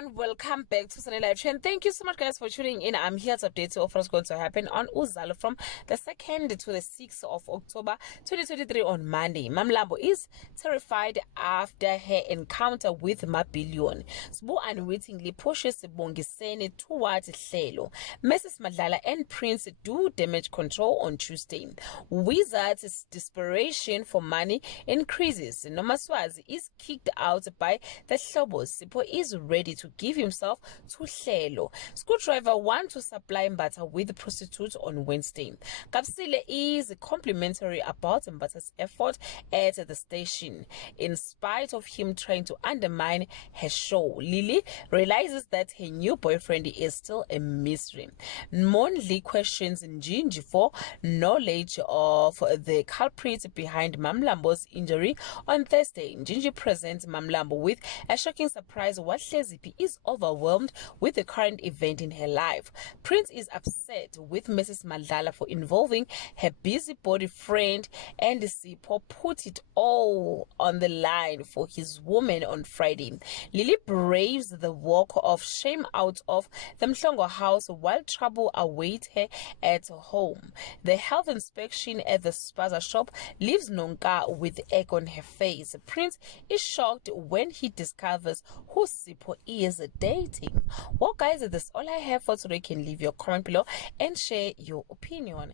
everyone, welcome back to Sunday Live Trend. Thank you so much guys for tuning in. I'm here to update you of what's going to happen on Uzalo from the 2nd to the 6th of October 2023 on Monday. Mamlambo is terrified after her encounter with Mabillion. Sbu unwittingly pushes Bongisene towards Hlelo. Mrs. Madlala and Prince do damage control on Tuesday. Wizard's desperation for money increases. Nomaswazi is kicked out by the Hlobos. Sipho is ready to give himself to Hlelo. Screwdriver wants to supply Mbata with prostitutes on Wednesday. Kapsile is complimentary about Mbata's effort at the station. In spite of him trying to undermine her show, Lily realizes that her new boyfriend is still a mystery. Monly questions Njinji for knowledge of the culprit behind Mamlambo's injury on Thursday. Njinji presents Mamlambo with a shocking surprise while Hlezipi is overwhelmed with the current event in her life. Prince is upset with Mrs. Madlala for involving her busybody friend, and Sipho put it all on the line for his woman on Friday. Lily braves the walk of shame out of the Mhlongo house while trouble awaits her at home. The health inspection at the spaza shop leaves Nonka with egg on her face. Prince is shocked when he discovers who Sipho is dating. Well guys, that's all I have for today. You can leave your comment below and share your opinion.